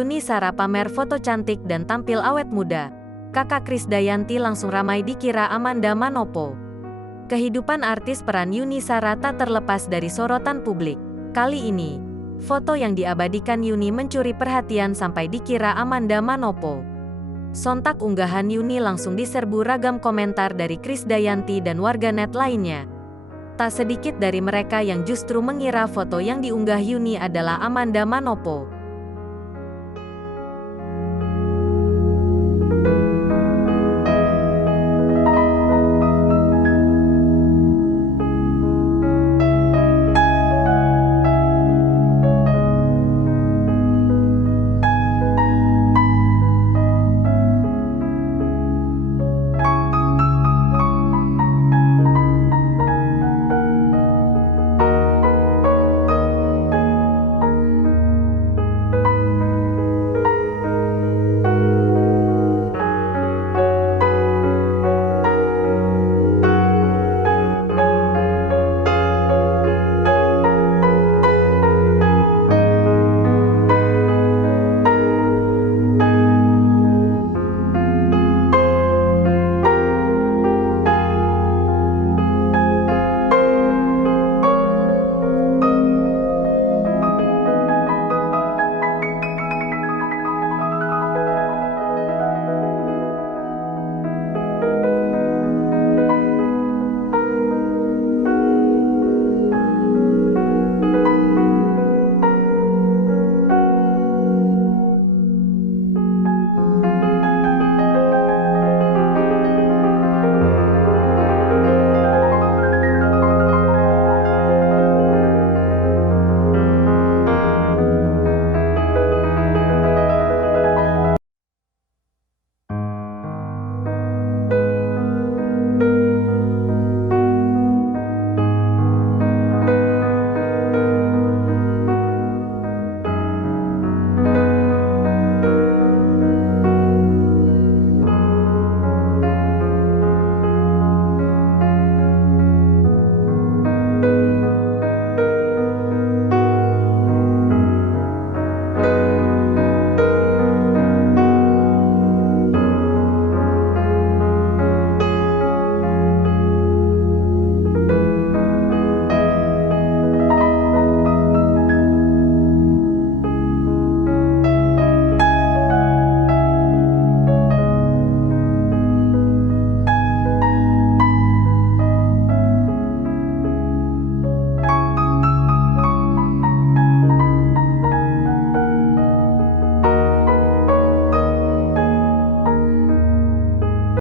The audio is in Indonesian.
Yuni Shara pamer foto cantik dan tampil awet muda. Kakak Krisdayanti langsung ramai dikira Amanda Manopo. Kehidupan artis peran Yuni Shara tak terlepas dari sorotan publik. Kali ini, foto yang diabadikan Yuni mencuri perhatian sampai dikira Amanda Manopo. Sontak unggahan Yuni langsung diserbu ragam komentar dari Krisdayanti dan warganet lainnya. Tak sedikit dari mereka yang justru mengira foto yang diunggah Yuni adalah Amanda Manopo.